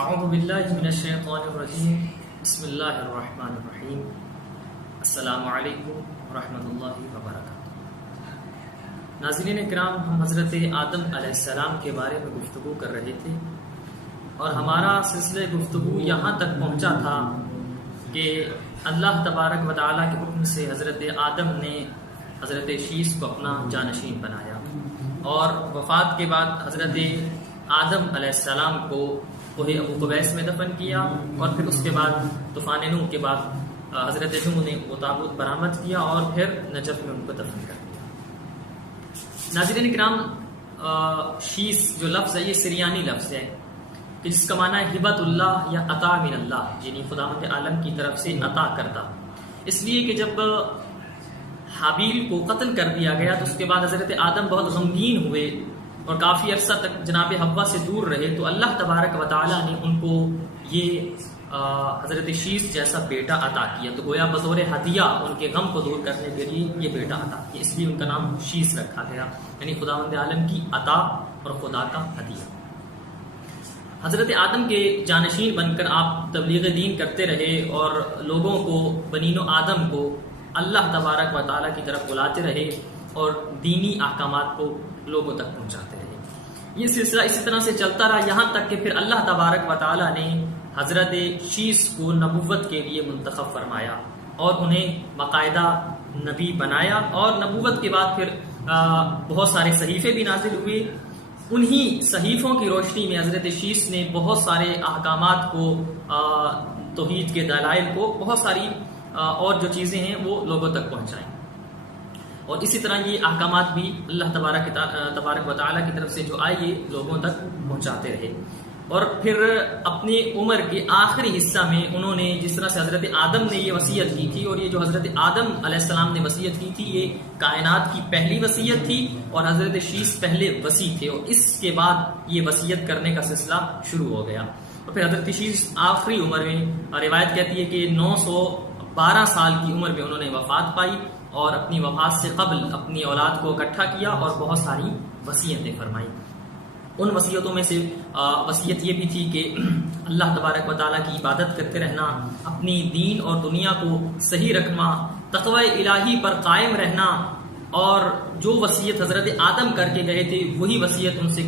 اعوذ باللہ من الشیطان الرجیم بسم اللہ الرحمن الرحیم السلام علیکم ورحمۃ اللہ وبرکاتہ۔ ناظرین کرام، ہم حضرت آدم علیہ السلام کے بارے میں گفتگو کر رہے تھے اور ہمارا سلسلہ گفتگو یہاں تک پہنچا تھا کہ اللہ تبارک و تعالیٰ کے حکم سے حضرت آدم نے حضرت شیس کو اپنا جانشین بنایا اور وفات کے بعد حضرت آدم علیہ السلام کو کوہ ابو قبیس میں دفن کیا اور پھر اس کے بعد طوفان نوح کے بعد حضرت نوح نے وہ تابوت برآمد کیا اور پھر نجف میں ان کو دفن کر دیا۔ ناظرین کرام، شیس جو لفظ ہے یہ سریانی لفظ ہے کہ جس کا معنی ہے ہبت اللہ یا عطا من اللہ، یعنی خداوند عالم کی طرف سے عطا کردہ۔ اس لیے کہ جب حابیل کو قتل کر دیا گیا تو اس کے بعد حضرت آدم بہت غمگین ہوئے اور کافی عرصہ تک جناب حوا سے دور رہے، تو اللہ تبارک و تعالیٰ نے ان کو یہ حضرت شیس جیسا بیٹا عطا کیا، تو گویا بطور ہدیہ ان کے غم کو دور کرنے کے لیے یہ بیٹا عطا کیا، اس لیے ان کا نام شیس رکھا گیا، یعنی خداوند عالم کی عطا اور خدا کا ہدیہ۔ حضرت آدم کے جانشین بن کر آپ تبلیغ دین کرتے رہے اور لوگوں کو، بنین و آدم کو اللہ تبارک و تعالیٰ کی طرف بلاتے رہے اور دینی احکامات کو لوگوں تک پہنچاتے رہے۔ یہ سلسلہ اسی طرح سے چلتا رہا یہاں تک کہ پھر اللہ تبارک و تعالیٰ نے حضرت شیس کو نبوت کے لیے منتخب فرمایا اور انہیں باقاعدہ نبی بنایا، اور نبوت کے بعد پھر بہت سارے صحیفے بھی نازل ہوئے۔ انہی صحیفوں کی روشنی میں حضرت شیس نے بہت سارے احکامات کو، توحید کے دلائل کو، بہت ساری اور جو چیزیں ہیں وہ لوگوں تک پہنچائیں، اور اسی طرح یہ احکامات بھی اللہ تبارک و تعالیٰ کی طرف سے جو آئے یہ لوگوں تک پہنچاتے رہے۔ اور پھر اپنی عمر کے آخری حصہ میں انہوں نے، جس طرح سے حضرت آدم نے یہ وصیت کی تھی، اور یہ جو حضرت آدم علیہ السلام نے وصیت کی تھی یہ کائنات کی پہلی وصیت تھی اور حضرت شیس پہلے وصی تھے، اور اس کے بعد یہ وصیت کرنے کا سلسلہ شروع ہو گیا۔ اور پھر حضرت شیس آخری عمر میں، روایت کہتی ہے کہ 912 سال کی عمر میں انہوں نے وفات پائی اور اپنی وفات سے قبل اپنی اولاد کو اکٹھا کیا اور بہت ساری وصیتیں فرمائی۔ ان وصیتوں میں سے وصیت یہ بھی تھی کہ اللہ تبارک و تعالیٰ کی عبادت کرتے رہنا، اپنی دین اور دنیا کو صحیح رکھنا، تقوی الہی پر قائم رہنا، اور جو وصیت حضرت آدم کر کے گئے تھے وہی وصیت ان سے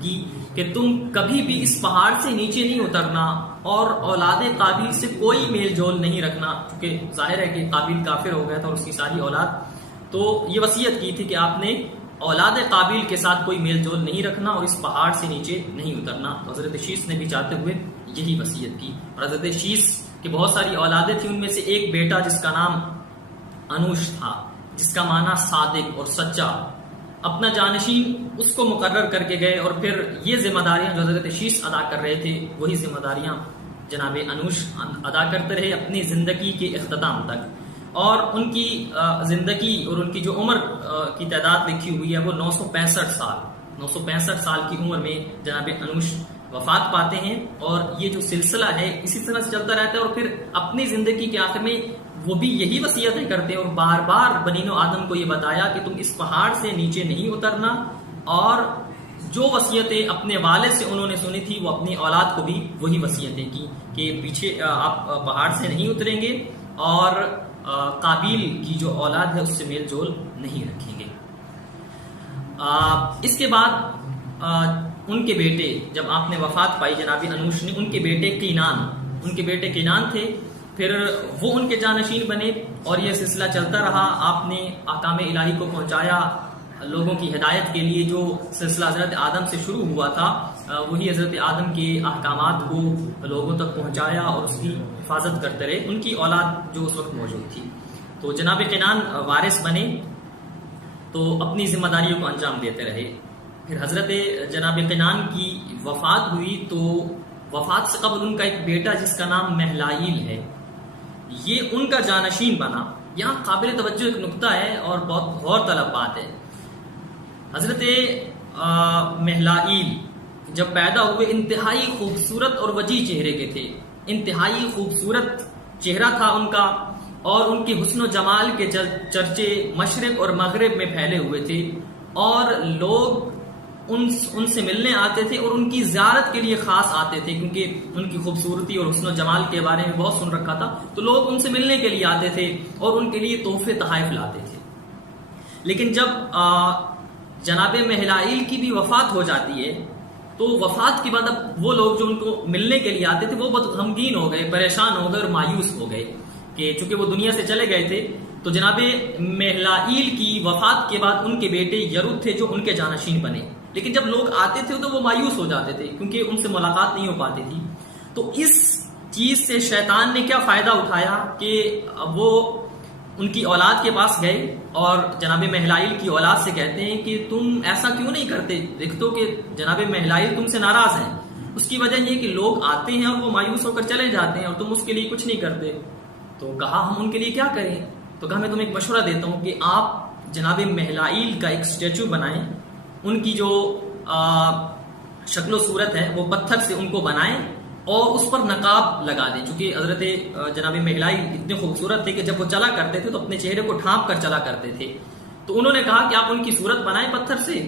کی کہ تم کبھی بھی اس پہاڑ سے نیچے نہیں اترنا اور اولاد قابیل سے کوئی میل جول نہیں رکھنا، کیونکہ ظاہر ہے کہ قابیل کافر ہو گیا تھا اور اس کی ساری اولاد، تو یہ وصیت کی تھی کہ آپ نے اولاد قابیل کے ساتھ کوئی میل جول نہیں رکھنا اور اس پہاڑ سے نیچے نہیں اترنا۔ تو حضرت شیس نے بھی چاہتے ہوئے یہی وصیت کی، اور حضرت شیس کی بہت ساری اولادیں تھیں، ان میں سے ایک بیٹا جس کا نام انوش تھا، جس کا معنی صادق اور سچا، اپنا جانشین اس کو مقرر کر کے گئے، اور پھر یہ ذمہ داریاں جو حضرت شیس ادا کر رہے تھے وہی ذمہ داریاں جناب انوش ادا کرتے رہے اپنی زندگی کے اختتام تک۔ اور ان کی زندگی اور ان کی جو عمر کی تعداد لکھی ہوئی ہے وہ 965 سال کی عمر میں جناب انوش وفات پاتے ہیں، اور یہ جو سلسلہ ہے اسی طرح سے چلتا رہتا ہے، اور پھر اپنی زندگی کے آخر میں وہ بھی یہی وصیتیں کرتے ہیں اور بار بار بنین و آدم کو یہ بتایا کہ تم اس پہاڑ سے نیچے نہیں اترنا، اور جو وصیتیں اپنے والد سے انہوں نے سنی تھی وہ اپنی اولاد کو بھی وہی وصیتیں کی کہ پیچھے آپ پہاڑ سے نہیں اتریں گے اور قابیل کی جو اولاد ہے اس سے میل جول نہیں رکھیں گے۔ اس کے بعد ان کے بیٹے، جب آپ نے وفات پائی جناب انوش نے، ان کے بیٹے کینان تھے، پھر وہ ان کے جانشین بنے، اور یہ سلسلہ چلتا رہا۔ آپ نے احکام الہی کو پہنچایا، لوگوں کی ہدایت کے لیے جو سلسلہ حضرت آدم سے شروع ہوا تھا وہی حضرت آدم کے احکامات کو لوگوں تک پہنچایا اور اس کی حفاظت کرتے رہے۔ ان کی اولاد جو اس وقت موجود تھی، تو جناب کینان وارث بنے تو اپنی ذمہ داریوں کو انجام دیتے رہے۔ پھر حضرت جناب کینان کی وفات ہوئی تو وفات سے قبل ان کا ایک بیٹا جس کا نام مہلائیل ہے، یہ ان کا جانشین بنا۔ یہاں قابل توجہ ایک نقطہ ہے اور بہت غور طلب بات ہے۔ حضرت مہلائیل جب پیدا ہوئے انتہائی خوبصورت اور وجیح چہرے کے تھے، انتہائی خوبصورت چہرہ تھا ان کا، اور ان کے حسن و جمال کے چرچے مشرق اور مغرب میں پھیلے ہوئے تھے، اور لوگ ان سے ملنے آتے تھے اور ان کی زیارت کے لیے خاص آتے تھے، کیونکہ ان کی خوبصورتی اور حسن و جمال کے بارے میں بہت سن رکھا تھا، تو لوگ ان سے ملنے کے لیے آتے تھے اور ان کے لیے تحفے تحائف لاتے تھے۔ لیکن جب جناب مہلائیل کی بھی وفات ہو جاتی ہے تو وفات کے بعد اب وہ لوگ جو ان کو ملنے کے لیے آتے تھے وہ بہت غمگین ہو گئے، پریشان ہو گئے اور مایوس ہو گئے کہ چونکہ وہ دنیا سے چلے گئے تھے، تو جناب مہلائیل کی وفات کے بعد ان کے بیٹے یرد تھے جو ان کے جانشین بنے۔ لیکن جب لوگ آتے تھے تو وہ مایوس ہو جاتے تھے کیونکہ ان سے ملاقات نہیں ہو پاتی تھی۔ تو اس چیز سے شیطان نے کیا فائدہ اٹھایا کہ وہ ان کی اولاد کے پاس گئے اور جناب مہلائیل کی اولاد سے کہتے ہیں کہ تم ایسا کیوں نہیں کرتے، دیکھ تو کہ جناب مہلائیل تم سے ناراض ہیں، اس کی وجہ یہ کہ لوگ آتے ہیں اور وہ مایوس ہو کر چلے جاتے ہیں اور تم اس کے لیے کچھ نہیں کرتے۔ تو کہا ہم ان کے لیے کیا کریں؟ تو کہا میں تمہیں ایک مشورہ دیتا ہوں کہ آپ جناب مہلائیل کا ایک اسٹیچو بنائیں، ان کی جو شکل و صورت ہے وہ پتھر سے ان کو بنائیں اور اس پر نقاب لگا دیں، چونکہ حضرت جناب مہلائیل اتنے خوبصورت تھے کہ جب وہ چلا کرتے تھے تو اپنے چہرے کو ڈھانپ کر چلا کرتے تھے۔ تو انہوں نے کہا کہ آپ ان کی صورت بنائیں پتھر سے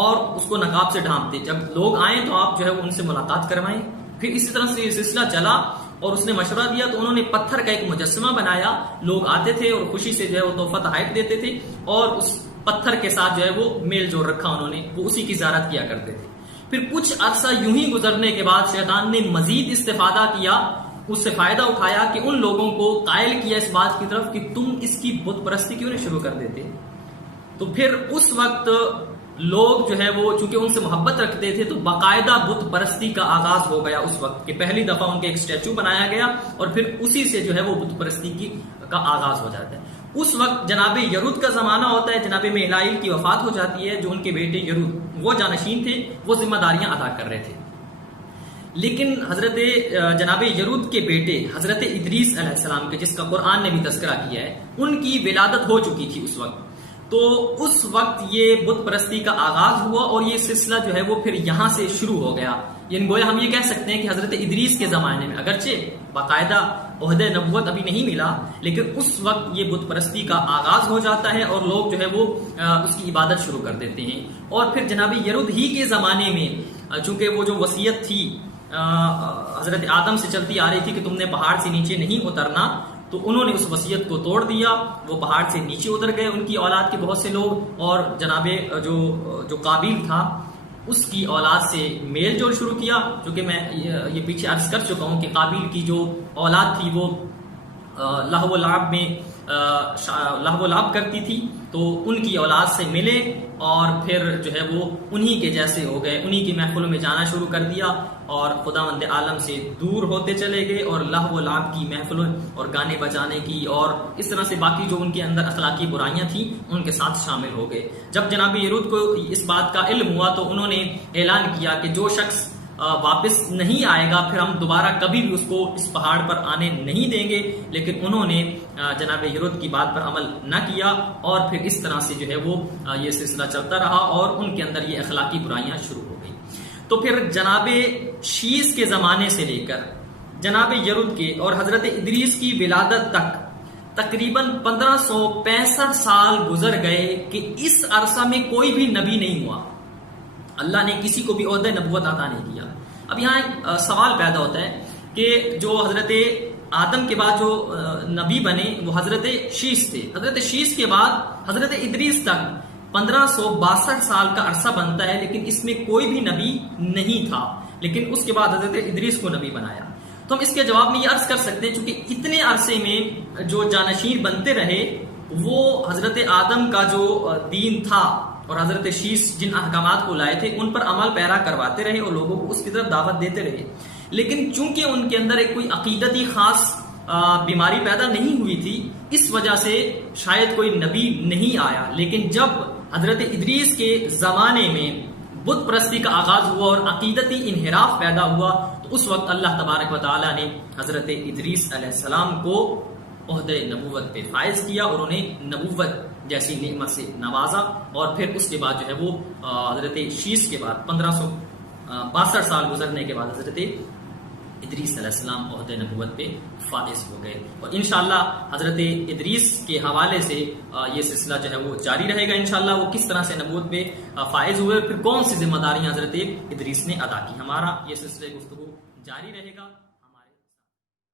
اور اس کو نقاب سے ڈھانپ دیں، جب لوگ آئیں تو آپ جو ہے ان سے ملاقات کروائیں۔ پھر اسی طرح سے یہ سلسلہ چلا اور اس نے مشورہ دیا تو انہوں نے پتھر کا ایک مجسمہ بنایا، لوگ آتے تھے اور خوشی سے جو ہے وہ تحفہ تحائف دیتے تھے اور اس پتھر کے ساتھ جو ہے وہ میل جوڑ رکھا انہوں نے، وہ اسی کی زیارت کیا کرتے تھے۔ پھر کچھ عرصہ یوں ہی گزرنے کے بعد شیطان نے مزید استفادہ کیا، اس سے فائدہ اٹھایا کہ ان لوگوں کو قائل کیا اس بات کی طرف کہ تم اس کی بت پرستی کیوں نہیں شروع کر دیتے۔ تو پھر اس وقت لوگ جو ہے وہ چونکہ ان سے محبت رکھتے تھے تو باقاعدہ بت پرستی کا آغاز ہو گیا اس وقت کہ پہلی دفعہ ان کے ایک اسٹیچو بنایا گیا اور پھر اسی سے جو ہے وہ بت پرستی کا آغاز ہو جاتا ہے۔ اس وقت جناب یرد کا زمانہ ہوتا ہے، جناب مہلائیل کی وفات ہو جاتی ہے، جو ان کے بیٹے یرد وہ جانشین تھے، وہ ذمہ داریاں ادا کر رہے تھے۔ لیکن حضرت جناب یرد کے بیٹے حضرت ادریس علیہ السلام کے، جس کا قرآن نے بھی تذکرہ کیا ہے، ان کی ولادت ہو چکی تھی اس وقت۔ تو اس وقت یہ بت پرستی کا آغاز ہوا اور یہ سلسلہ جو ہے وہ پھر یہاں سے شروع ہو گیا۔ یعنی گویا ہم یہ کہہ سکتے ہیں کہ حضرت ادریس کے زمانے میں اگرچہ باقاعدہ عہدہ نبوت ابھی نہیں ملا، لیکن اس وقت یہ بت پرستی کا آغاز ہو جاتا ہے اور لوگ جو ہے وہ اس کی عبادت شروع کر دیتے ہیں۔ اور پھر جناب یرد ہی کے زمانے میں چونکہ وہ جو وصیت تھی حضرت آدم سے چلتی آ رہی تھی کہ تم نے پہاڑ سے نیچے نہیں اترنا، تو انہوں نے اس وصیت کو توڑ دیا، وہ پہاڑ سے نیچے اتر گئے ان کی اولاد کے بہت سے لوگ، اور جناب جو قابیل تھا اس کی اولاد سے میل جول شروع کیا، جو کہ میں یہ پیچھے عرض کر چکا ہوں کہ قابیل کی جو اولاد تھی وہ لہو و لعب میں لہو و لعب کرتی تھی، تو ان کی اولاد سے ملے اور پھر جو ہے وہ انہی کے جیسے ہو گئے، انہی کی محفلوں میں جانا شروع کر دیا اور خداوند عالم سے دور ہوتے چلے گئے اور لہو و لعب کی محفلوں اور گانے بجانے کی اور اس طرح سے باقی جو ان کے اندر اخلاقی برائیاں تھیں ان کے ساتھ شامل ہو گئے۔ جب جناب یرد کو اس بات کا علم ہوا تو انہوں نے اعلان کیا کہ جو شخص واپس نہیں آئے گا پھر ہم دوبارہ کبھی بھی اس کو اس پہاڑ پر آنے نہیں دیں گے، لیکن انہوں نے جناب یرد کی بات پر عمل نہ کیا اور پھر اس طرح سے جو ہے وہ یہ سلسلہ چلتا رہا اور ان کے اندر یہ اخلاقی برائیاں شروع ہو گئی۔ تو پھر جناب شیس کے زمانے سے لے کر جناب یرد کے اور حضرت ادریس کی ولادت تک تقریباً 1565 سال گزر گئے کہ اس عرصہ میں کوئی بھی نبی نہیں ہوا، اللہ نے کسی کو بھی عہدہ نبوت عطا نہیں کیا۔ اب یہاں ایک سوال پیدا ہوتا ہے کہ جو حضرت آدم کے بعد جو نبی بنے وہ حضرت شیس تھے، حضرت شیس کے بعد حضرت ادریس تک 1562 سال کا عرصہ بنتا ہے، لیکن اس میں کوئی بھی نبی نہیں تھا، لیکن اس کے بعد حضرت ادریس کو نبی بنایا۔ تو ہم اس کے جواب میں یہ عرض کر سکتے ہیں چونکہ اتنے عرصے میں جو جانشین بنتے رہے وہ حضرت آدم کا جو دین تھا اور حضرت شیس جن احکامات کو لائے تھے ان پر عمل پیرا کرواتے رہے اور لوگوں کو اس کی طرف دعوت دیتے رہے، لیکن چونکہ ان کے اندر ایک کوئی عقیدتی خاص بیماری پیدا نہیں ہوئی تھی، اس وجہ سے شاید کوئی نبی نہیں آیا۔ لیکن جب حضرت ادریس کے زمانے میں بت پرستی کا آغاز ہوا اور عقیدتی انحراف پیدا ہوا تو اس وقت اللہ تبارک و تعالیٰ نے حضرت ادریس علیہ السلام کو عہدہ نبوت پہ فائز کیا اور انہیں نبوت جیسی نعمت سے نوازا، اور پھر اس کے بعد جو ہے وہ حضرت شیس کے بعد 1562 سال گزرنے کے بعد حضرت ادریس علیہ السلام عہد نبوت پہ فائز ہو گئے. اور انشاءاللہ حضرت ادریس کے حوالے سے یہ سلسلہ جو ہے وہ جاری رہے گا. انشاءاللہ وہ کس طرح سے نبوت پہ فائز ہوئے، پھر کون سی ذمہ داریاں حضرت ادریس نے ادا کی. ہمارا یہ سلسلہ گفتگو جاری رہے گا.